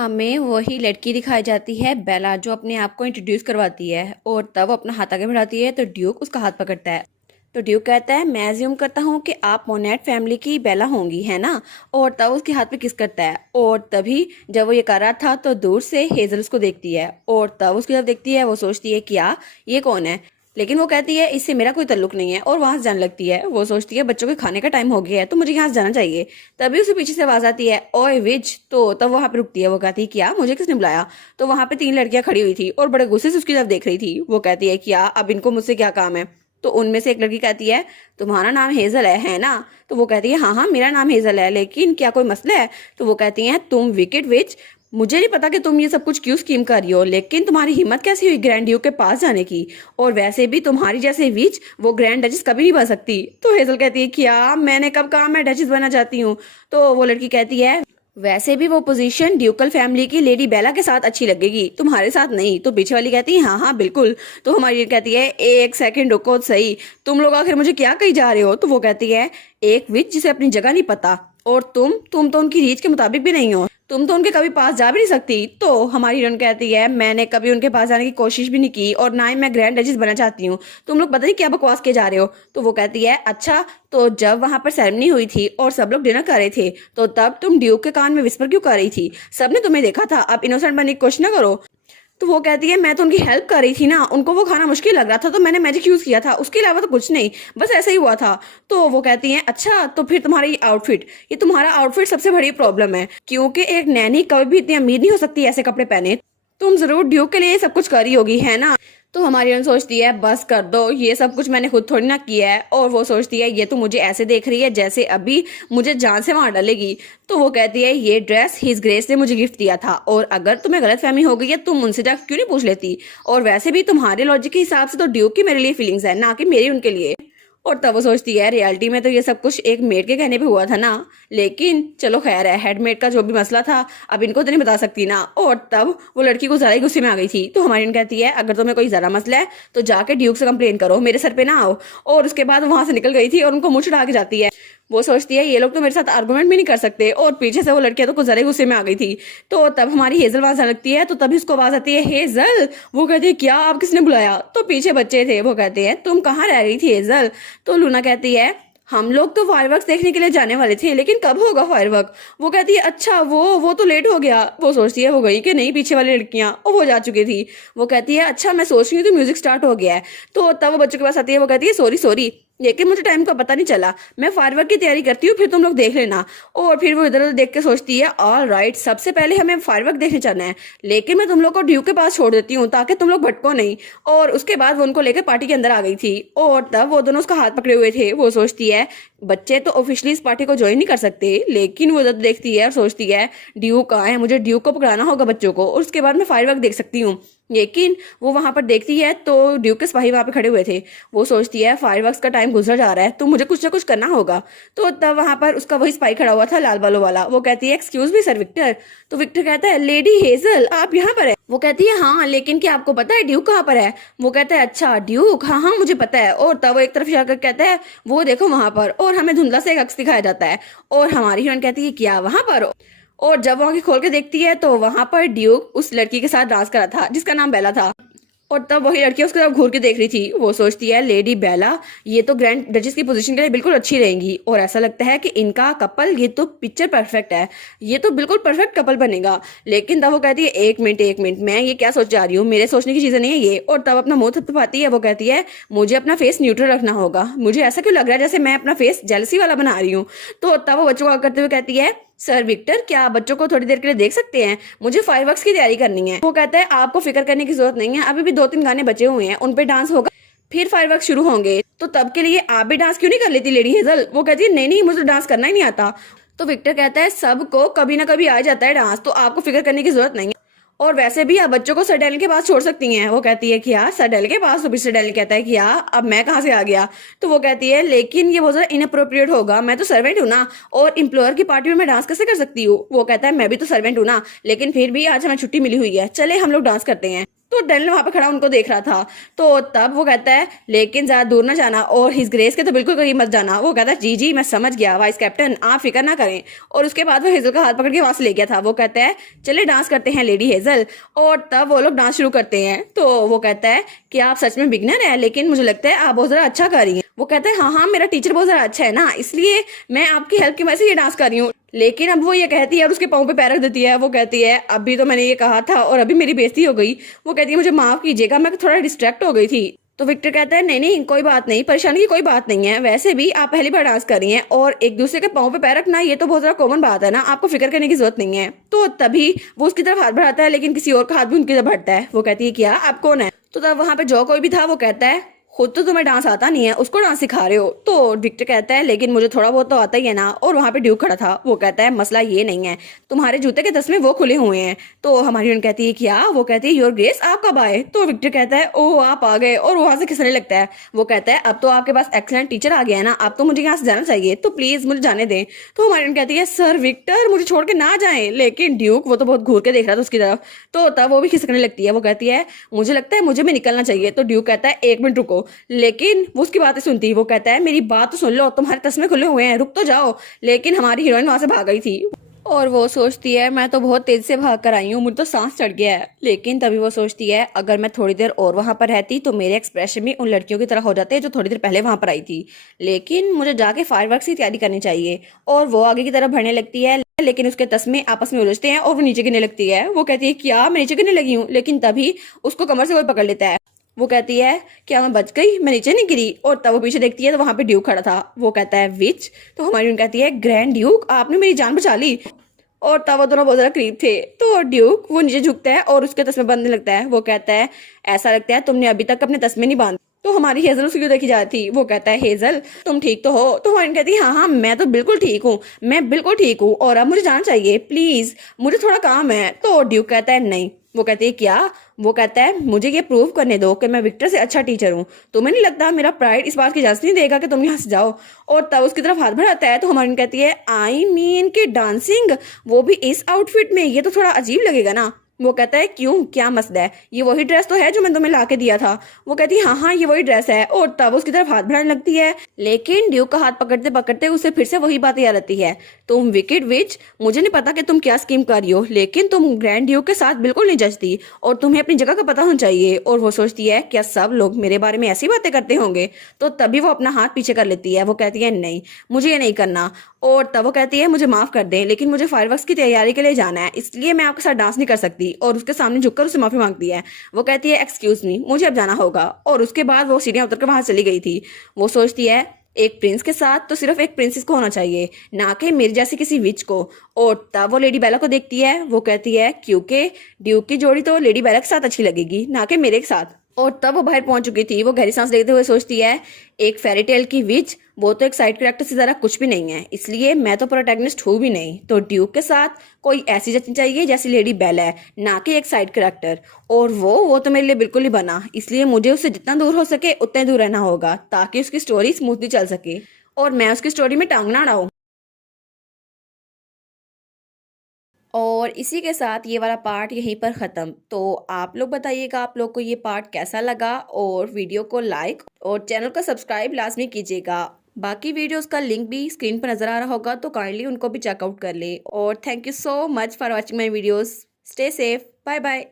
हमें वही लड़की दिखाई जाती है बेला, जो अपने आप को इंट्रोड्यूस करवाती है और तब अपना हाथ आगे बढ़ाती है तो ड्यूक उसका हाथ पकड़ता है। तो ड्यूक कहता है, मैं अज्यूम करता हूँ कि आप मोनेट फैमिली की बेला होंगी, है ना। और तब उसके हाथ पे किस करता है और तभी जब वो ये कर रहा था तो दूर से हेजल उसको देखती है और तब उसकी जब देखती है वो सोचती है क्या ये कौन है, लेकिन वो कहती है इससे मेरा कोई ताल्लुक नहीं है और वहां से जाने लगती है। वो सोचती है बच्चों के खाने का टाइम हो गया है तो मुझे यहाँ से जाना चाहिए। तभी उसे पीछे से आवाज आती है ओए विच। तो तब वहां पे रुकती है। वो कहती है क्या, मुझे किसने बुलाया। तो वहां पे तीन लड़कियां खड़ी हुई थी और बड़े गुस्से से उसकी तरफ देख रही थी। वो कहती है क्या, अब इनको मुझसे क्या काम है। तो उनमें से एक लड़की कहती है तुम्हारा नाम हेजल है ना। तो वो कहती है हाँ हाँ मेरा नाम हेजल है, लेकिन क्या कोई मसला है। तो वो कहती है तुम विकेट विच, मुझे नहीं पता कि तुम ये सब कुछ क्यों स्कीम कर रही हो, लेकिन तुम्हारी हिम्मत कैसी हुई ग्रैंड ड्यूक के पास जाने की। और वैसे भी तुम्हारी जैसे विच वो ग्रैंड डचेस कभी नहीं बन सकती। तो हेजल कहती है क्या, मैंने कब कहा मैं डचेस बनना चाहती हूँ। तो वो लड़की कहती है वैसे भी वो पोजीशन ड्यूकल फैमिली की लेडी बेला के साथ अच्छी लगेगी, तुम्हारे साथ नहीं। तो पीछे वाली कहती है हाँ हाँ बिल्कुल। तो हमारी कहती है एक सेकंड रुको सही, तुम लोग आखिर मुझे क्या कही जा रहे हो। तो वो कहती है एक विच जिसे अपनी जगह नहीं पता, और तुम तो उनकी रीच के मुताबिक भी नहीं हो, तुम तो उनके कभी पास जा भी नहीं सकती। तो हमारी हीरोइन कहती है मैंने कभी उनके पास जाने की कोशिश भी नहीं की और ना ही मैं ग्रैंड डचेस बनना चाहती हूँ, तुम लोग पता नहीं क्या बकवास के जा रहे हो। तो वो कहती है अच्छा, तो जब वहां पर सेरेमनी हुई थी और सब लोग डिनर कर रहे थे तो तब तुम ड्यूक के कान में विस्पर क्यों कर रही थी, सबने तुम्हें देखा था, अब इनोसेंट बनने की कोशिश ना करो। तो वो कहती है मैं तो उनकी हेल्प कर रही थी ना, उनको वो खाना मुश्किल लग रहा था तो मैंने मैजिक यूज किया था, उसके अलावा तो कुछ नहीं, बस ऐसा ही हुआ था। तो वो कहती है अच्छा, तो फिर तुम्हारी आउटफिट, ये तुम्हारा आउटफिट सबसे बड़ी प्रॉब्लम है, क्योंकि एक नैनी कभी भी इतनी अमीर नहीं हो सकती ऐसे कपड़े पहने, तुम जरूर ड्यूक के लिए सब कुछ करी होगी, है ना। तो हमारी अन सोचती है बस कर दो, ये सब कुछ मैंने खुद थोड़ी ना किया है। और वो सोचती है ये तो मुझे ऐसे देख रही है जैसे अभी मुझे जान से मार डालेगी। तो वो कहती है ये ड्रेस हिज ग्रेस ने मुझे गिफ्ट दिया था, और अगर तुम्हें गलत फहमी हो गई है तुम उनसे जाकर क्यों नहीं पूछ लेती, और वैसे भी तुम्हारे लॉजिक के हिसाब से तो ड्यूक की मेरे लिए फीलिंग्स है, ना कि मेरी उनके लिए। और तब वो सोचती है रियलिटी में तो ये सब कुछ एक मेड के कहने पे हुआ था ना, लेकिन चलो खैर है, हेडमेड का जो भी मसला था अब इनको तो नहीं बता सकती ना। और तब वो लड़की को ज्यादा ही गुस्से में आ गई थी। तो हमारी इन कहती है अगर तुम्हें कोई ज्यादा मसला है तो जाके ड्यूक से कंप्लेन करो, मेरे सर पे ना आओ। और उसके बाद वहां से निकल गई थी और उनको मुंह छुड़ा के जाती है। वो सोचती है ये लोग तो मेरे साथ आर्गुमेंट भी नहीं कर सकते, और पीछे से वो लड़कियां तो कुछ ज्यादा ही गुस्से में आ गई थी। तो तब हमारी हेजल वहां से लगती है, तो तभी उसको आवाज आती है हेजल। वो कहती है क्या, आप किसने बुलाया। तो पीछे बच्चे थे, वो कहते हैं तुम कहाँ रह रही थी हेजल। तो लूना कहती है हम लोग तो फायरवर्क्स देखने के लिए जाने वाले थे, लेकिन कब होगा फायरवर्क। वो कहती है अच्छा वो तो लेट हो गया। वो सोचती है वो गई कि नहीं पीछे वाली लड़कियां, और वो जा चुकी थी। वो कहती है अच्छा मैं सोच रही हूँ तो म्यूजिक स्टार्ट हो गया है। तो तब वो बच्चों के पास आती है, वो कहती है सॉरी सॉरी, लेकिन मुझे टाइम का पता नहीं चला, मैं फायरवर्क की तैयारी करती हूँ फिर तुम लोग देख लेना। और फिर वो इधर उधर देख के सोचती है ऑल राइट, सबसे पहले हमें फायरवर्क देखने जाना है, लेकिन मैं तुम लोग को ड्यू के पास छोड़ देती हूँ ताकि तुम लोग भटको नहीं। और उसके बाद वो उनको लेकर पार्टी के अंदर आ गई थी, और तब वो दोनों उसका हाथ पकड़े हुए थे। वो सोचती है बच्चे तो ऑफिशियली इस पार्टी को ज्वाइन नहीं कर सकते, लेकिन वो जब देखती है और सोचती है ड्यू कहाँ है, मुझे ड्यू को पकड़ाना होगा बच्चों को, और उसके बाद मैं फायरवर्क देख सकती हूँ। लेकिन वो वहां पर देखती है तो ड्यूक के सिपाही वहां पे खड़े हुए थे। वो सोचती है फायरवर्क्स का टाइम गुजर जा रहा है तो मुझे कुछ ना कुछ करना होगा। तो तब वहां पर उसका वही सिपाही खड़ा हुआ था लाल बालों वाला। वो कहती है एक्सक्यूज मी सर विक्टर। तो विक्टर कहता है लेडी हेजल आप यहाँ पर है। वो कहती है हाँ, लेकिन क्या आपको पता है ड्यूक कहाँ पर है। वो कहता है अच्छा ड्यूक, हाँ हाँ मुझे पता है। और तब वो एक तरफ जाकर कहता है वो देखो वहां पर, और हमें धुंधला से एक अक्स दिखाया जाता है। और हमारी हीरोइन कहती है क्या वहां पर। और जब वो आंखें खोल के देखती है तो वहां पर ड्यूक उस लड़की के साथ डांस कर रहा था जिसका नाम बेला था। और तब वही लड़की उसके तरफ घूर के देख रही थी। वो सोचती है लेडी बेला ये तो ग्रैंड डचेस की पोजीशन के लिए बिल्कुल अच्छी रहेंगी, और ऐसा लगता है कि इनका कपल ये तो पिक्चर परफेक्ट है, ये तो बिल्कुल परफेक्ट कपल बनेगा। लेकिन तब वो कहती है एक मिनट मैं ये क्या सोच जा रही हूँ, मेरे सोचने की चीजें नहीं है ये। और तब अपना मुंह थपथपाती है। वो कहती है मुझे अपना फेस न्यूट्रल रखना होगा, मुझे ऐसा क्यों लग रहा है जैसे मैं अपना फेस जेलसी वाला बना रही हूँ। तो तब वो बच्चों को करते हुए कहती है सर विक्टर क्या आप बच्चों को थोड़ी देर के लिए देख सकते हैं, मुझे फायरवर्क्स की तैयारी करनी है। वो कहता है आपको फिक्र करने की जरूरत नहीं है, अभी भी 2-3 गाने बचे हुए हैं, उन पे डांस होगा फिर फायरवर्क्स शुरू होंगे, तो तब के लिए आप भी डांस क्यों नहीं कर लेती लेडी हेजल। वो कहती है नहीं नहीं मुझे डांस करना ही नहीं आता। तो विक्टर कहता है सबको कभी ना कभी आ जाता है डांस, तो आपको फिक्र करने की जरूरत नहीं है, और वैसे भी आप बच्चों को सर डैनियल के पास छोड़ सकती हैं। वो कहती है कि यार सर डैनियल के पास। तो फिर सर डैनियल कहता है कि यार अब मैं कहाँ से आ गया। तो वो कहती है लेकिन ये बहुत ज्यादा इनअप्रोप्रिएट होगा, मैं तो सर्वेंट हूँ ना, और एम्प्लॉयर की पार्टी में मैं डांस कैसे कर सकती हूँ। वो कहता है मैं भी तो सर्वेंट हूँ ना, लेकिन फिर भी आज हमें छुट्टी मिली हुई है, चले हम लोग डांस करते हैं। तो डैनियल वहां पे खड़ा उनको देख रहा था। तो तब वो कहता है लेकिन ज्यादा दूर ना जाना और हिज ग्रेस के तो बिल्कुल करीब मत जाना। वो कहता है जी जी मैं समझ गया वाइस कैप्टन, आप फिक्र ना करें। और उसके बाद वो हेजल का हाथ पकड़ के वहां से ले गया था। वो कहता है चले डांस करते हैं लेडी हेजल। और तब वो लोग डांस शुरू करते हैं। तो वो कहता है कि आप सच में बिगनर है, लेकिन मुझे लगता है आप बहुत ज्यादा अच्छा कर रही हैं। वो कहता है हाँ हाँ मेरा टीचर बहुत ज्यादा अच्छा है ना, इसलिए मैं आपकी हेल्प की वजह से ये डांस कर रही हूँ। लेकिन अब वो ये कहती है और उसके पाँव पे पैर रख देती है। वो कहती है अभी तो मैंने ये कहा था और अभी मेरी बेइज्जती हो गई। वो कहती है मुझे माफ कीजिएगा, मैं थोड़ा डिस्ट्रैक्ट हो गई थी। तो विक्टर कहता है नहीं नहीं कोई बात नहीं, परेशानी की कोई बात नहीं है, वैसे भी आप पहली बार डांस कर रही हैं और एक दूसरे के पाँव पे पैर रखना ये तो बहुत ज्यादा कॉमन बात है ना, आपको फिक्र करने की जरूरत नहीं है। तो तभी वो उसकी तरफ हाथ बढ़ाता है लेकिन किसी और का हाथ भी उनकी तरफ बढ़ता है। वो कहती है क्या आप कौन है? तो तब वहां पे जो कोई भी था वो कहता है खुद तो तुम्हें डांस आता नहीं है, उसको डांस सिखा रहे हो। तो विक्टर कहता है लेकिन मुझे थोड़ा बहुत तो आता ही है ना। और वहां पे ड्यूक खड़ा था। वो कहता है मसला ये नहीं है, तुम्हारे जूते के तस्मे वो खुले हुए हैं। तो हमारी कहती है क्या? वो कहती है योर ग्रेस आप कब आए? तो विक्टर कहता है ओह आप आ गए, और वहां से खिसने लगता है। वो कहता है अब तो आपके पास एक्सीलेंट टीचर आ गया है ना, अब तो मुझे यहाँ से जाना चाहिए, तो प्लीज मुझे जाने दें। तो हमारी कहती है सर विक्टर मुझे छोड़ के ना जाए। लेकिन ड्यूक वो तो बहुत घूर के देख रहा था उसकी तरफ। तो तब वो भी खिसकने लगती है। वो कहती है मुझे लगता है मुझे भी निकलना चाहिए। तो ड्यूक कहता है एक मिनट रुको, लेकिन वो उसकी बातें सुनती। वो कहता है मेरी बात तो सुन लो, तुम्हारे तस्मे खुले हुए हैं, रुक तो जाओ। लेकिन हमारी हीरोइन वहां से भाग गई थी और वो सोचती है मैं तो बहुत तेज से भाग कर आई हूँ, मुझे तो सांस चढ़ गया है। लेकिन तभी वो सोचती है अगर मैं थोड़ी देर और वहां पर रहती तो मेरे एक्सप्रेशन भी उन लड़कियों की तरह हो जाते जो थोड़ी देर पहले वहां पर आई थी। लेकिन मुझे जाके फायरवर्क्स की तैयारी करनी चाहिए। और वो आगे की तरफ बढ़ने लगती है लेकिन उसके तस्मे आपस में उलझते हैं और वो नीचे गिरने लगती है। वो कहती है क्या मैं नीचे गिरने लगी हूँ? लेकिन तभी उसको कमर से कोई पकड़ लेता है। वो कहती है क्या मैं बच गई, मैं नीचे नहीं गिरी? और तब वो पीछे देखती है तो वहां पे ड्यूक खड़ा था। वो कहता है विच? तो हमारी कहती है ग्रैंड ड्यूक आपने मेरी जान बचा ली। और तब वो दोनों बहुत ज्यादा करीब थे। तो ड्यूक वो नीचे झुकता है और उसके तस्मे बांधने लगता है। वो कहता है ऐसा लगता है तुमने अभी तक अपने तस्मे नहीं बांधे। तो हमारी हेजल उसकी देखी जाती थी। वो कहता है हेजल तुम ठीक तो हो? तो हमारी कहती है हाँ हाँ मैं तो बिल्कुल ठीक हूँ, मैं बिल्कुल ठीक हूँ और अब मुझे जाना चाहिए प्लीज, मुझे थोड़ा काम है। तो ड्यूक कहता है नहीं। वो कहती है क्या? वो कहता है मुझे ये प्रूव करने दो कि मैं विक्टर से अच्छा टीचर हूँ। तुम्हें नहीं लगता मेरा प्राइड इस बात की इजाजत नहीं देगा कि तुम यहाँ से जाओ? और तब उसकी तरफ हाथ बढ़ाता है। तो हमारी कहती है आई मीन कि डांसिंग, वो भी इस आउटफिट में, ये तो थोड़ा अजीब लगेगा ना। वो कहता है क्यों, क्या मसला है? ये वही ड्रेस तो है जो मैं तुम्हें ला के दिया था। वो कहती है हाँ हाँ ये वही ड्रेस है। और तब उसकी तरफ हाथ बढ़ाने लगती है लेकिन ड्यूक का हाथ पकड़ते पकड़ते उसे फिर से वही बात याद आती है। तुम विकेड विच, मुझे नहीं पता कि तुम क्या स्कीम कर रही हो, लेकिन तुम ग्रैंड ड्यूक के साथ बिल्कुल नहीं जचती और तुम्हें अपनी जगह का पता होना चाहिए। और वो सोचती है क्या सब लोग मेरे बारे में ऐसी बातें करते होंगे? तो तभी वो अपना हाथ पीछे कर लेती है। वो कहती है नहीं मुझे ये नहीं करना। और तब वो कहती है मुझे माफ कर दें लेकिन मुझे फायरवर्क्स की तैयारी के लिए जाना है, इसलिए मैं आपके साथ डांस नहीं कर सकती। और उसके सामने झुककर उसे माफी मांगती है। वो कहती है एक्सक्यूज मी मुझे अब जाना होगा। और उसके बाद वो सीढ़ियां उतर कर वहां चली गई थी। वो सोचती है एक प्रिंस के साथ तो सिर्फ एक प्रिंसेस को होना चाहिए, ना कि मेरे जैसी किसी विच को। और तब वो लेडी बेला को देखती है। वो कहती है क्योंकि ड्यूक की जोड़ी तो लेडी बेला के साथ अच्छी लगेगी, ना कि मेरे साथ। और तब वो बाहर पहुंच चुकी थी। वो गहरी सांस लेते हुए सोचती है एक फेरी टेल की विच, वो तो एक साइड कैरेक्टर से ज्यादा कुछ भी नहीं है, इसलिए मैं तो प्रोटैगनिस्ट हूँ भी नहीं। तो ड्यूक के साथ कोई ऐसी जचनी चाहिए जैसी लेडी बेला है, ना कि एक साइड कैरेक्टर। और वो तो मेरे लिए बिल्कुल ही बना, इसलिए मुझे उससे जितना दूर हो सके उतना दूर रहना होगा ताकि उसकी स्टोरी स्मूथली चल सके और मैं उसकी स्टोरी में टांग ना अड़ाऊं। और इसी के साथ ये वाला पार्ट यहीं पर ख़त्म। तो आप लोग बताइएगा आप लोग को ये पार्ट कैसा लगा, और वीडियो को लाइक और चैनल को सब्सक्राइब लाजमी कीजिएगा। बाकी वीडियोस का लिंक भी स्क्रीन पर नज़र आ रहा होगा, तो काइंडली उनको भी चेकआउट कर ले। और thank you so much for watching my videos. Stay safe, bye bye.